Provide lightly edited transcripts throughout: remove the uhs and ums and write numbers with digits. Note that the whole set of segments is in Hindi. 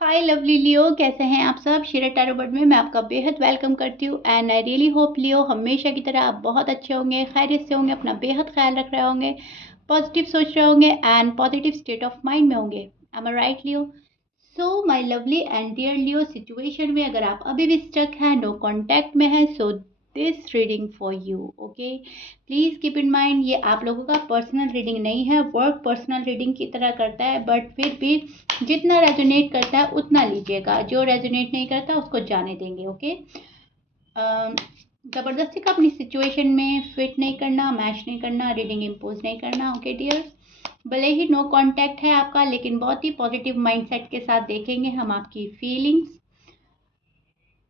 हाय लवली लियो, कैसे हैं आप सब। शिरा टैरो बर्ड में मैं आपका बेहद वेलकम करती हूँ एंड आई रियली होप लियो हमेशा की तरह आप बहुत अच्छे होंगे, खैरियत से होंगे, अपना बेहद ख्याल रख रहे होंगे, पॉजिटिव सोच रहे होंगे and positive state of mind में होंगे। Am I right Leo? So my lovely and dear Leo, situation में अगर आप अभी भी स्टक हैं, नो कांटेक्ट में है, so this reading for you. Okay, please keep in mind ये आप लोगों का पर्सनल रीडिंग नहीं है। वर्क पर्सनल रीडिंग की तरह करता है, बट फिर भी जितना रेजोनेट करता है उतना लीजिएगा, जो रेजोनेट नहीं करता उसको जाने देंगे। ओके, ज़बरदस्ती का अपनी सिचुएशन में फिट नहीं करना, मैच नहीं करना, रीडिंग इम्पोज नहीं करना। ओके डियर, भले ही नो कांटेक्ट है आपका, लेकिन बहुत ही पॉजिटिव माइंडसेट के साथ देखेंगे हम आपकी फीलिंग्स,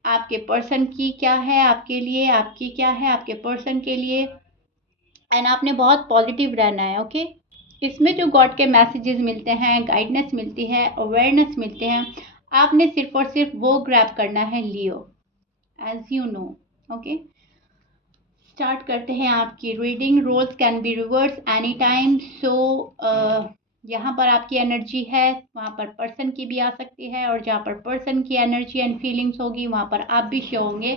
आपके पर्सन की क्या है आपके लिए, आपकी क्या है आपके पर्सन के लिए, एंड आपने बहुत पॉजिटिव रहना है। ओके, इसमें जो गॉड के मैसेजेस मिलते हैं, गाइडनेस मिलती है, अवेयरनेस मिलते हैं, आपने सिर्फ और सिर्फ वो ग्रैब करना है Leo, as you know. Okay, start करते हैं आपकी reading. Roles can be reverse any time. So यहाँ पर आपकी एनर्जी है, वहाँ पर पर्सन की भी आ सकती है, और जहाँ पर पर्सन की एनर्जी एंड फीलिंग्स होगी वहाँ पर आप भी शो होंगे।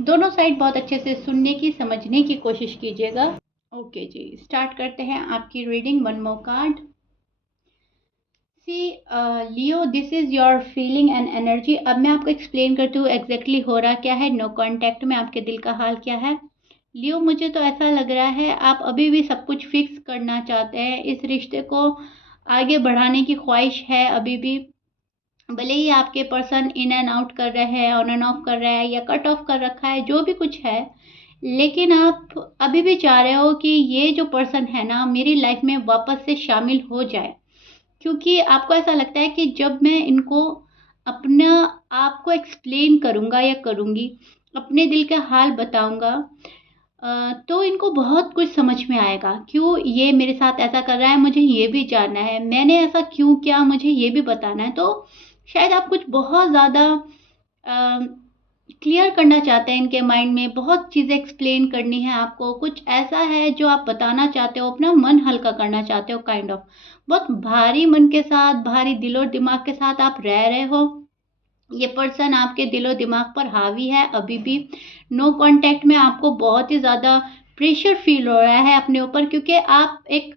दोनों साइड बहुत अच्छे से सुनने की, समझने की कोशिश कीजिएगा। ओके जी, स्टार्ट करते हैं आपकी reading. One more card. See Leo, this is your feeling and energy. अब मैं आपको एक्सप्लेन करती हूँ एग्जैक्टली हो रहा क्या है। नो कॉन्टैक्ट में आपके दिल का हाल क्या है। लियो, मुझे तो ऐसा लग रहा है आप अभी भी सब कुछ फिक्स करना चाहते हैं, इस रिश्ते को आगे बढ़ाने की ख्वाहिश है अभी भी। भले ही आपके पर्सन इन एंड आउट कर रहे हैं, ऑन एंड ऑफ कर रहे हैं, या कट ऑफ कर रखा है, जो भी कुछ है, लेकिन आप अभी भी चाह रहे हो कि ये जो पर्सन है ना मेरी लाइफ में वापस से शामिल हो जाए, क्योंकि आपको ऐसा लगता है कि जब मैं इनको अपना आपको एक्सप्लेन करूँगा या करूँगी, अपने दिल का हाल बताऊँगा, तो इनको बहुत कुछ समझ में आएगा। क्यों ये मेरे साथ ऐसा कर रहा है, मुझे ये भी जानना है, मैंने ऐसा क्यों किया, मुझे ये भी बताना है। तो शायद आप कुछ बहुत ज़्यादा क्लियर करना चाहते हैं, इनके माइंड में बहुत चीज़ें एक्सप्लेन करनी है आपको, कुछ ऐसा है जो आप बताना चाहते हो, अपना मन हल्का करना चाहते हो, काइंड ऑफ बहुत भारी मन के साथ, भारी दिलो दिमाग के साथ आप रह रहे हो। ये पर्सन आपके दिलो दिमाग पर हावी है अभी भी। नो कांटेक्ट में आपको बहुत ही ज़्यादा प्रेशर फील हो रहा है अपने ऊपर, क्योंकि आप एक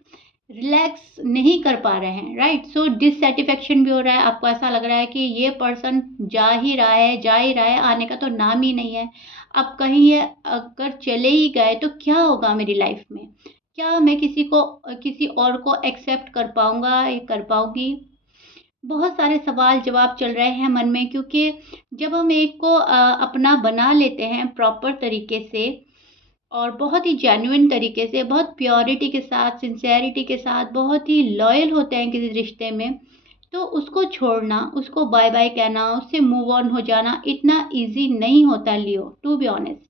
रिलैक्स नहीं कर पा रहे हैं। राइट, सो डिससेटिस्फेक्शन भी हो रहा है, आपको ऐसा लग रहा है कि ये पर्सन जा ही रहा है, जा ही रहा है, आने का तो नाम ही नहीं है। अब कहीं ये अगर चले ही गए तो क्या होगा मेरी लाइफ में, क्या मैं किसी और को एक्सेप्ट कर पाऊंगा या कर पाऊंगी। बहुत सारे सवाल जवाब चल रहे हैं मन में, क्योंकि जब हम एक को अपना बना लेते हैं प्रॉपर तरीके से, और बहुत ही जेन्युइन तरीके से, बहुत प्योरिटी के साथ, सिंसेरिटी के साथ, बहुत ही लॉयल होते हैं किसी रिश्ते में, तो उसको छोड़ना, उसको बाय बाय कहना, उससे मूव ऑन हो जाना इतना इजी नहीं होता Leo, to be honest.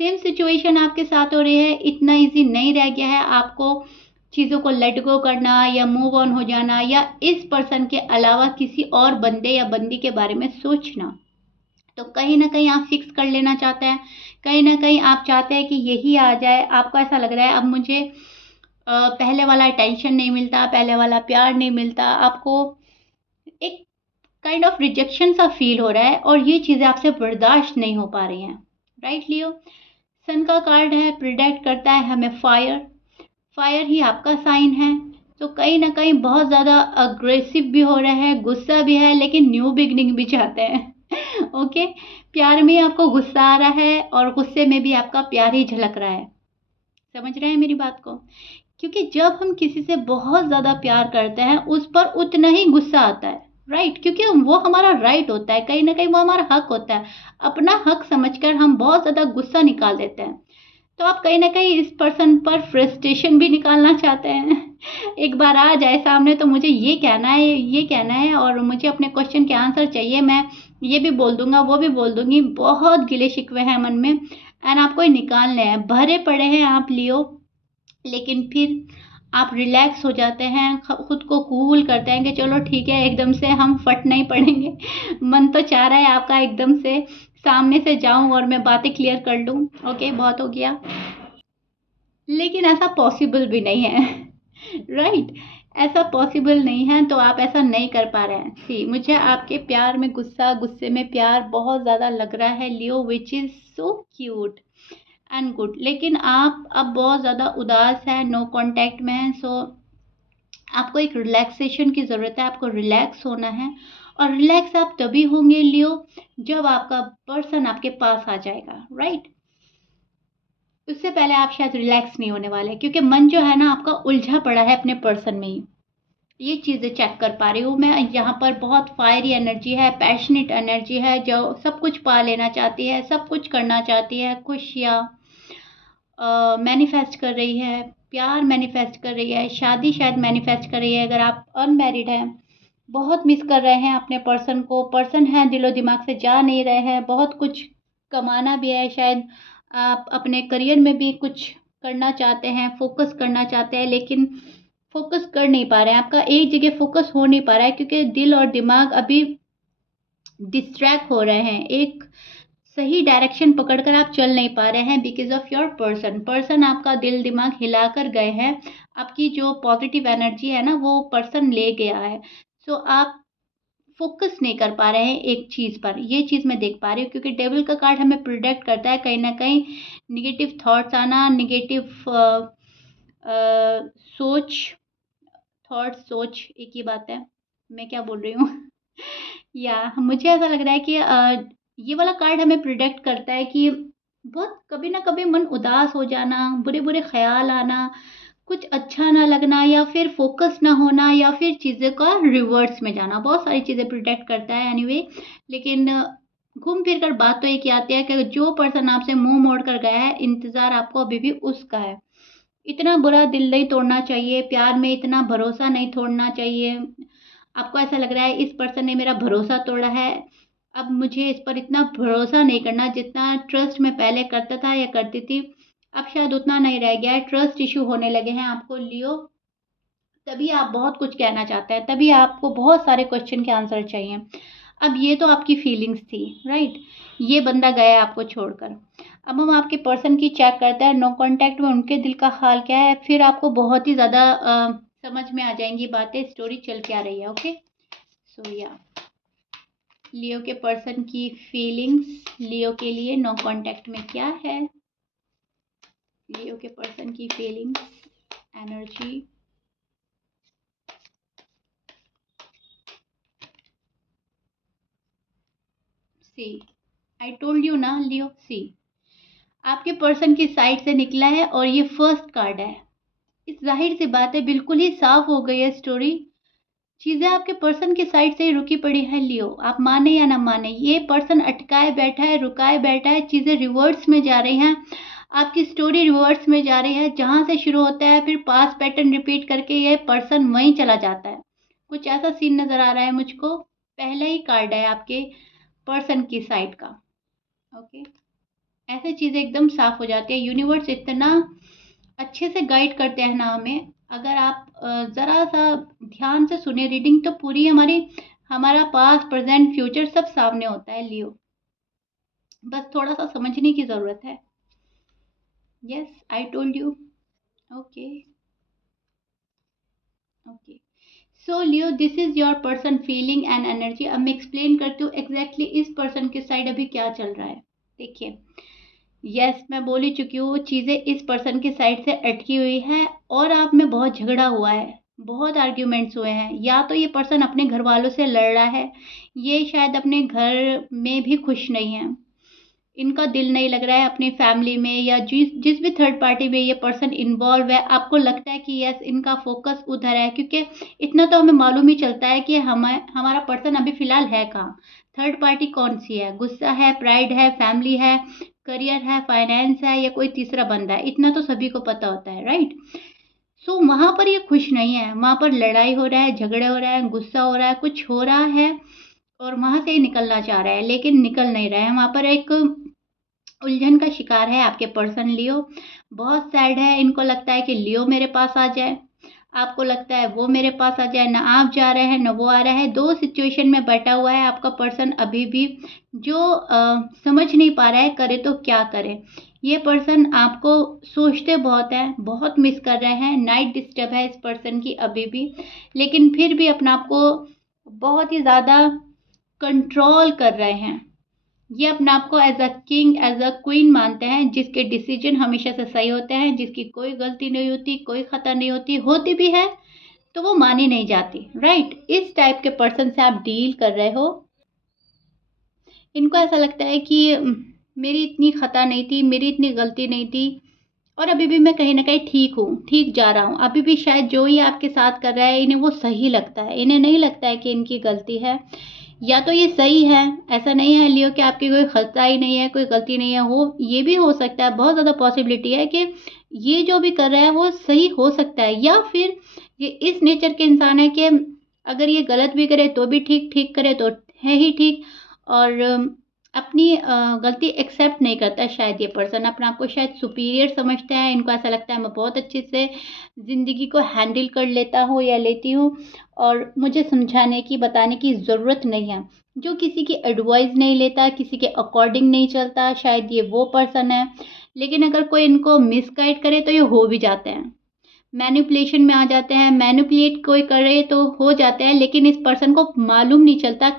Same situation आपके साथ हो रही है, इतना इजी नहीं रह गया है आपको चीज़ों को लेट गो करना या मूव ऑन हो जाना, या इस पर्सन के अलावा किसी और बंदे या बंदी के बारे में सोचना। तो कहीं ना कहीं आप फिक्स कर लेना चाहते हैं, कहीं ना कहीं आप चाहते हैं कि यही आ जाए। आपको ऐसा लग रहा है अब मुझे पहले वाला अटेंशन नहीं मिलता, पहले वाला प्यार नहीं मिलता, आपको एक काइंड ऑफ रिजेक्शन सा फील हो रहा है, और ये चीज़ें आपसे बर्दाश्त नहीं हो पा रही हैं। राइट लियो, सन का कार्ड है, प्रिडेक्ट करता है हमें फायर। फायर ही आपका साइन है, तो कहीं ना कहीं बहुत ज़्यादा अग्रेसिव भी हो रहे हैं, गुस्सा भी है, लेकिन न्यू बिगनिंग भी चाहते हैं। ओके, प्यार में आपको गुस्सा आ रहा है, और गुस्से में भी आपका प्यार ही झलक रहा है। समझ रहे हैं मेरी बात को? क्योंकि जब हम किसी से बहुत ज़्यादा प्यार करते हैं उस पर उतना ही गुस्सा आता है। राइट, क्योंकि वो हमारा राइट होता है, कहीं ना कहीं वो हमारा हक होता है। अपना हक समझकर हम बहुत ज़्यादा गुस्सा निकाल देते हैं। तो आप कहीं ना कहीं इस पर्सन पर फ्रस्ट्रेशन भी निकालना चाहते हैं। एक बार आ जाए सामने तो मुझे ये कहना है, ये कहना है, और मुझे अपने क्वेश्चन के आंसर चाहिए, मैं ये भी बोल दूंगा, वो भी बोल दूंगी। बहुत गिले शिकवे हैं मन में, एंड आपको ये निकालने हैं, भरे पड़े हैं आप लियो। लेकिन फिर आप रिलैक्स हो जाते हैं, खुद को कूल करते हैं कि चलो ठीक है, एकदम से हम फट नहीं पड़ेंगे। मन तो चाह रहा है आपका एकदम से सामने से जाऊं और मैं बातें क्लियर कर लूं। ओके, बहुत हो गया, लेकिन ऐसा पॉसिबल भी नहीं है। राइट, ऐसा पॉसिबल नहीं है, तो आप ऐसा नहीं कर पा रहे हैं। सी, मुझे आपके प्यार में गुस्सा, गुस्से में प्यार बहुत ज़्यादा लग रहा है Leo, which is so cute and good. लेकिन आप अब बहुत ज़्यादा उदास हैं, नो कॉन्टैक्ट में हैं, सो आपको एक रिलैक्सेशन की ज़रूरत है, आपको रिलैक्स होना है। और रिलैक्स आप तभी होंगे लियो, जब आपका पर्सन आपके पास आ जाएगा, राइट? उससे पहले आप शायद रिलैक्स नहीं होने वाले, क्योंकि मन जो है ना आपका उलझा पड़ा है अपने पर्सन में ही। ये चीज़ें चेक कर पा रही हूँ मैं यहाँ पर। बहुत फायरी एनर्जी है, पैशनेट एनर्जी है, जो सब कुछ पा लेना चाहती है, सब कुछ करना चाहती है, खुशियाँ मैनिफेस्ट कर रही है, प्यार मैनिफेस्ट कर रही है, शादी शायद मैनिफेस्ट कर रही है। अगर आप अनमैरिड हैं, बहुत मिस कर रहे हैं अपने पर्सन को, पर्सन है दिलो दिमाग से जा नहीं रहे हैं, बहुत कुछ कमाना भी है, शायद आप अपने करियर में भी कुछ करना चाहते हैं, फोकस करना चाहते हैं, लेकिन फोकस कर नहीं पा रहे हैं, आपका एक जगह फोकस हो नहीं पा रहा है, क्योंकि दिल और दिमाग अभी डिस्ट्रैक्ट हो रहे हैं। एक सही डायरेक्शन पकड़कर आप चल नहीं पा रहे हैं because of your person. Person आपका दिल दिमाग हिलाकर गए हैं, आपकी जो पॉजिटिव एनर्जी है ना वो पर्सन ले गया है। सो आप फोकस नहीं कर पा रहे हैं एक चीज़ पर, ये चीज़ मैं देख पा रही हूँ, क्योंकि डेविल का कार्ड हमें प्रोटेक्ट करता है कहीं ना कहीं निगेटिव थॉट्स आना, निगेटिव सोच, सोच एक ही बात है, मैं क्या बोल रही हूँ। या मुझे ऐसा लग रहा है कि ये वाला कार्ड हमें प्रोटेक्ट करता है कि बहुत कभी ना कभी मन उदास हो जाना, बुरे बुरे ख्याल आना, कुछ अच्छा ना लगना, या फिर फोकस ना होना, या फिर चीज़ें का रिवर्स में जाना, बहुत सारी चीज़ें प्रोटेक्ट करता है एनीवे। लेकिन घूम फिर कर बात तो एक ही आती है कि जो पर्सन आपसे मुंह मोड़ कर गया है, इंतज़ार आपको अभी भी उसका है। इतना बुरा दिल नहीं तोड़ना चाहिए, प्यार में इतना भरोसा नहीं तोड़ना चाहिए। आपको ऐसा लग रहा है इस पर्सन ने मेरा भरोसा तोड़ा है, अब मुझे इस पर इतना भरोसा नहीं करना, जितना ट्रस्ट मैं पहले करता था या करती थी, अब शायद उतना नहीं रह गया है, ट्रस्ट इश्यू होने लगे हैं आपको लियो। तभी आप बहुत कुछ कहना चाहते हैं, तभी आपको बहुत सारे क्वेश्चन के आंसर चाहिए। अब ये तो आपकी फीलिंग्स थी, राइट? ये बंदा गया आपको छोड़कर। अब हम आपके पर्सन की चेक करते हैं, नो कांटेक्ट में उनके दिल का हाल क्या है, फिर आपको बहुत ही ज़्यादा समझ में आ जाएंगी बातें, स्टोरी चल क्या रही है। ओके, सो या लियो के पर्सन की फीलिंग्स, लियो के लिए नो कांटेक्ट में क्या है, लियो के पर्सन की feelings, energy. See, I told you ना लियो, सी आपके पर्सन की साइड से निकला है और ये फर्स्ट कार्ड है। इस जाहिर सी बात है, बिल्कुल ही साफ हो गई है स्टोरी। चीजें आपके पर्सन की साइड से ही रुकी पड़ी है लियो, आप माने या ना माने, ये पर्सन अटकाए बैठा है, रुकाए बैठा है, चीजें रिवर्स में जा रही हैं, आपकी स्टोरी रिवर्स में जा रही है। जहां से शुरू होता है फिर पास पैटर्न रिपीट करके ये पर्सन वहीं चला जाता है, कुछ ऐसा सीन नजर आ रहा है मुझको। पहला ही कार्ड है आपके पर्सन की साइड का। ओके, ऐसे चीजें एकदम साफ हो जाती है, यूनिवर्स इतना अच्छे से गाइड करते हैं ना हमें। अगर आप ज़रा सा ध्यान से सुने रीडिंग, तो पूरी हमारा पास्ट प्रेजेंट फ्यूचर सब सामने होता है लियो, बस थोड़ा सा समझने की ज़रूरत है। Yes, I told you. Okay, okay, so Leo, this is your person feeling and energy. अब मैं एक्सप्लेन करती हूँ एग्जैक्टली इस पर्सन के साइड अभी क्या चल रहा है। देखिए, यस, मैं बोल ही चुकी हूँ, चीज़ें इस पर्सन की साइड से अटकी हुई है और आप में बहुत झगड़ा हुआ है, बहुत आर्ग्यूमेंट्स हुए हैं, या तो ये पर्सन अपने घर वालों से लड़ रहा है, ये शायद अपने घर में भी खुश नहीं है, इनका दिल नहीं लग रहा है अपनी फैमिली में, या जिस जिस भी थर्ड पार्टी में ये पर्सन इन्वॉल्व है, आपको लगता है कि यस इनका फोकस उधर है, क्योंकि इतना तो हमें मालूम ही चलता है कि हमारा पर्सन अभी फिलहाल है कहाँ, थर्ड पार्टी कौन सी है, गुस्सा है, प्राइड है, फैमिली है, करियर है, फाइनेंस है, या कोई तीसरा बंदा है, इतना तो सभी को पता होता है, राइट? सो वहां पर ये खुश नहीं है, वहां पर लड़ाई हो रहा है, झगड़े हो रहा है, गुस्सा हो रहा है, कुछ हो रहा है, और वहां से ही निकलना चाह रहा है लेकिन निकल नहीं रहा है। वहां पर एक उलझन का शिकार है आपके पर्सन लियो, बहुत सैड है, इनको लगता है कि लियो मेरे पास आ जाए, आपको लगता है वो मेरे पास आ जाए, ना आप जा रहे हैं ना वो आ रहा है, दो सिचुएशन में बैठा हुआ है आपका पर्सन अभी भी, जो समझ नहीं पा रहा है करे तो क्या करे। ये पर्सन आपको सोचते बहुत है, बहुत मिस कर रहे हैं, नाइट डिस्टर्ब है इस पर्सन की अभी भी, लेकिन फिर भी अपना आपको बहुत ही ज़्यादा कंट्रोल कर रहे हैं। ये अपने आप को as a king, as a queen मानते हैं, जिसके डिसीजन हमेशा से सही होते हैं, जिसकी कोई गलती नहीं होती, कोई खता नहीं होती, होती भी है तो वो मानी नहीं जाती, राइट। इस टाइप के पर्सन से आप डील कर रहे हो। इनको ऐसा लगता है कि मेरी इतनी खता नहीं थी, मेरी इतनी गलती नहीं थी, और अभी भी मैं कहीं ना कहीं ठीक हूँ, ठीक जा रहा हूँ। अभी भी शायद जो ही आपके साथ कर रहा है इन्हें वो सही लगता है, इन्हें नहीं लगता है कि इनकी गलती है, या तो ये सही है। ऐसा नहीं है लियो कि आपकी कोई खता ही नहीं है, कोई गलती नहीं है, हो ये भी हो सकता है, बहुत ज़्यादा पॉसिबिलिटी है कि ये जो भी कर रहा है वो सही हो सकता है, या फिर ये इस नेचर के इंसान है कि अगर ये गलत भी करे तो भी ठीक, ठीक करे तो है ही ठीक, और अपनी गलती एक्सेप्ट नहीं करता। शायद ये पर्सन अपने आप को शायद सुपीरियर समझता है, इनको ऐसा लगता है मैं बहुत अच्छे से ज़िंदगी को हैंडल कर लेता हूँ या लेती हूँ, और मुझे समझाने की, बताने की ज़रूरत नहीं है। जो किसी की एडवाइस नहीं लेता, किसी के अकॉर्डिंग नहीं चलता, शायद ये वो पर्सन है। लेकिन अगर कोई इनको मिसगाइड करे तो ये हो भी जाते हैं, मैनिपुलेशन में आ जाते हैं, मैनिपुलेट कोई करे तो हो जाते हैं, लेकिन इस पर्सन को मालूम नहीं चलता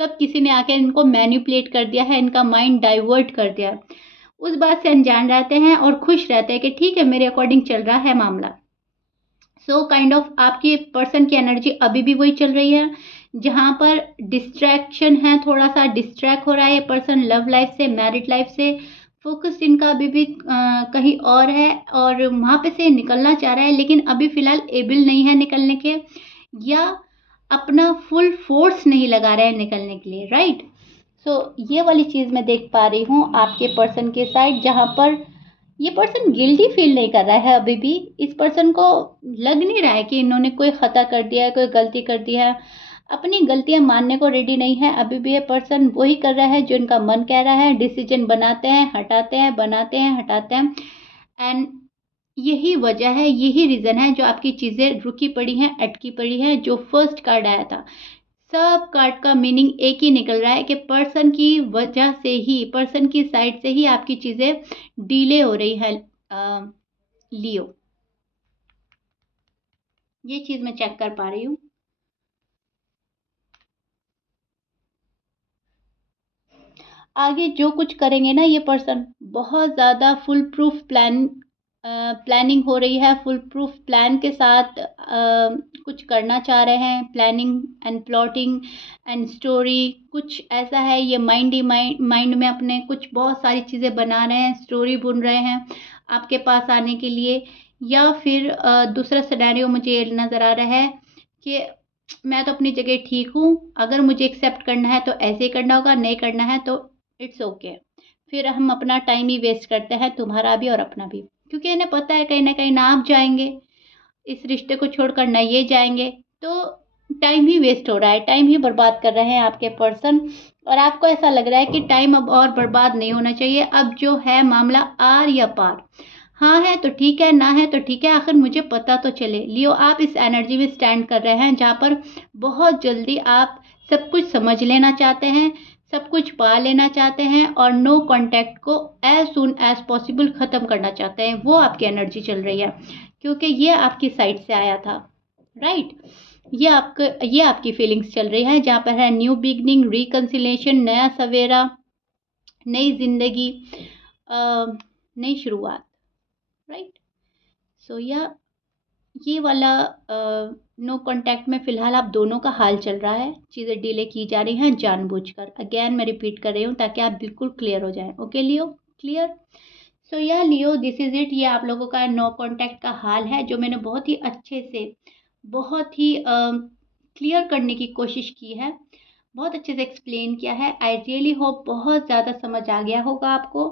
कब किसी ने आके इनको मैनिपुलेट कर दिया है, इनका माइंड डाइवर्ट कर दिया है। उस बात से अनजान रहते हैं और खुश रहते हैं कि ठीक है, मेरे अकॉर्डिंग चल रहा है मामला। सो काइंड ऑफ आपकी पर्सन की एनर्जी अभी भी वही चल रही है, जहाँ पर डिस्ट्रैक्शन है, थोड़ा सा डिस्ट्रैक्ट हो रहा है ये पर्सन लव लाइफ से, मैरिड लाइफ से। फोकस इनका अभी भी कहीं और है, और वहाँ पे से निकलना चाह रहा है, लेकिन अभी फ़िलहाल एबल नहीं है निकलने के, या अपना फुल फोर्स नहीं लगा रहा है निकलने के लिए, राइट। सो ये वाली चीज़ मैं देख पा रही हूँ आपके पर्सन के साइड, जहाँ पर ये पर्सन गिल्टी फील नहीं कर रहा है अभी भी। इस पर्सन को लग नहीं रहा है कि इन्होंने कोई खता कर दिया है, कोई गलती कर दी है। अपनी गलतियां मानने को रेडी नहीं है अभी भी। ये पर्सन वही कर रहा है जो इनका मन कह रहा है, डिसीजन बनाते हैं, हटाते हैं, बनाते हैं, हटाते हैं, एंड यही वजह है, यही रीज़न है जो आपकी चीज़ें रुकी पड़ी हैं, अटकी पड़ी हैं। जो फर्स्ट कार्ड आया था, सब कार्ड का मीनिंग एक ही निकल रहा है कि पर्सन की वजह से ही, पर्सन की साइड से ही आपकी चीज़ें डिले हो रही है। लियो, ये चीज़ मैं चेक कर पा रही हूँ। आगे जो कुछ करेंगे ना ये पर्सन, बहुत ज़्यादा फुल प्रूफ प्लानिंग हो रही है, फुल प्रूफ प्लान के साथ कुछ करना चाह रहे हैं। Planning and plotting and story, कुछ ऐसा है, ये माइंड में अपने कुछ बहुत सारी चीज़ें बना रहे हैं, स्टोरी बुन रहे हैं आपके पास आने के लिए। या फिर दूसरा सिनेरियो मुझे ये नज़र आ रहा है कि मैं तो अपनी जगह ठीक हूँ, अगर मुझे एक्सेप्ट करना है तो ऐसे ही करना होगा, नहीं करना है तो इट्स ओके। फिर हम अपना टाइम ही वेस्ट करते हैं, तुम्हारा भी और अपना भी, क्योंकि इन्हें पता है कहीं ना कहीं ना आप जाएंगे इस रिश्ते को छोड़कर, ना ये जाएंगे, तो टाइम ही वेस्ट हो रहा है, टाइम ही बर्बाद कर रहे हैं आपके पर्सन। और आपको ऐसा लग रहा है कि टाइम अब और बर्बाद नहीं होना चाहिए, अब जो है मामला आर या पार। हाँ है तो ठीक है, ना है तो ठीक है, आखिर मुझे पता तो चले। लियो, आप इस एनर्जी में स्टैंड कर रहे हैं जहाँ पर बहुत जल्दी आप सब कुछ समझ लेना चाहते हैं, सब कुछ पा लेना चाहते हैं, और नो कांटेक्ट को एज सून एज पॉसिबल ख़त्म करना चाहते हैं। वो आपकी एनर्जी चल रही है, क्योंकि ये आपकी साइड से आया था, राइट। ये आपकी फीलिंग्स चल रही है, जहाँ पर है न्यू बिगनिंग, रिकन्सिलेशन, नया सवेरा, नई जिंदगी, नई शुरुआत, राइट। सो ये वाला नो कांटेक्ट में फ़िलहाल आप दोनों का हाल चल रहा है, चीज़ें डिले की जा रही हैं जानबूझकर। अगेन मैं रिपीट कर रही हूँ ताकि आप बिल्कुल क्लियर हो जाएं। Okay Leo, clear. So Leo, this is it. ये आप लोगों का नो कांटेक्ट का हाल है, जो मैंने बहुत ही अच्छे से, बहुत ही क्लियर करने की कोशिश की है, बहुत अच्छे से एक्सप्लेन किया है। आई रियली होप बहुत ज़्यादा समझ आ गया होगा आपको।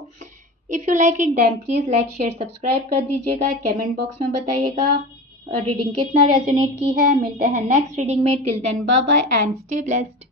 If you like it then please like share subscribe कर दीजिएगा, कमेंट बॉक्स में बताइएगा रीडिंग कितना रेजोनेट की है। मिलते हैं नेक्स्ट रीडिंग में, till then bye bye and stay blessed.